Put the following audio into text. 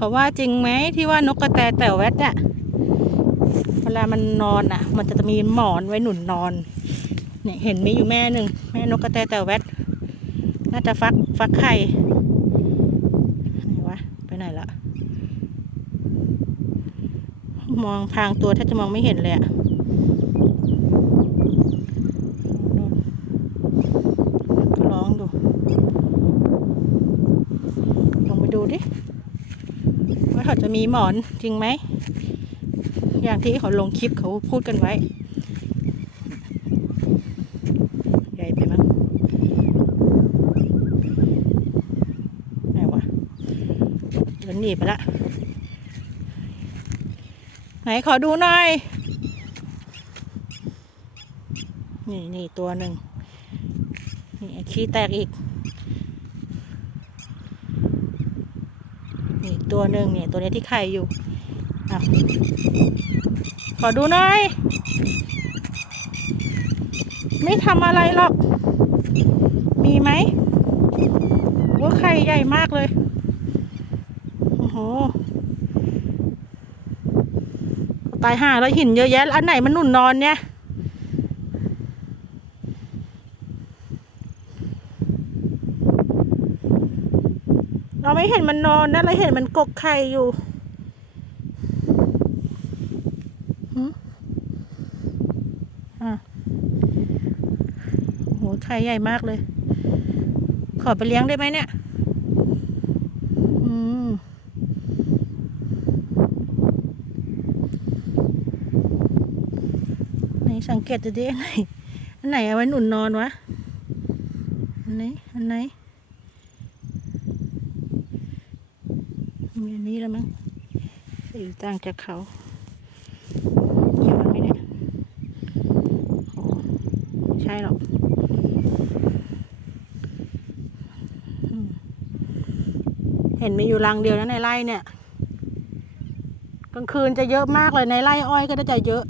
เขาว่าจริงไหมที่ว่านกกระแตแต่แวดอะเวลามันนอนอะมันจะมีหมอนไว้หนุนนอน เนี่ยเห็นมีอยู่แม่หนึ่งแม่นกกระแตแต่แวดน่าจะฟักฟักไข่ไหนวะไปไหนละมองพางตัวถ้าจะมองไม่เห็นเลยอะร้องดูลองไปดูดิ ว่าเขาจะมีหมอนจริงไหม อย่างที่เขาลงคลิปเขาพูดกันไว้ ใหญ่ไปมั้งไหนวะเดินหนีไปละ ไหนขอดูหน่อย นี่นี่ตัวหนึ่งนี่ขี้แตกอีก นี่อีกตัวหนึ่งเนี่ยตัวนี้ที่ไข่อยู่อะขอดูหน่อย ไม่ทำอะไรหรอก มีไหมว่าไข่ใหญ่มากเลย โอ้โห ตายห่าแล้วหินเยอะแยะ อันไหนมันหนุนนอนเนี่ย เราไม่เห็นมันนอนนะเราเห็นมันกกไข่อยู่หึอะโหไข่ใหญ่มากเลย ขอไปเลี้ยงได้ไหมเนี่ยอืมไหนสังเกตดูดิอันไหนอันไหนเอาไว้หนุนนอนวะ อันไหน อันไหน มีอันนี้แล้วมั้งอยู่ต่างจากเขาเกี่ยวกันไหมเนี่ยโอใช่หรอกเห็นมีอยู่รังเดียวนะในไร่เนี่ย กลางคืนจะเยอะมากเลยในไร่อ้อยก็จะเยอะ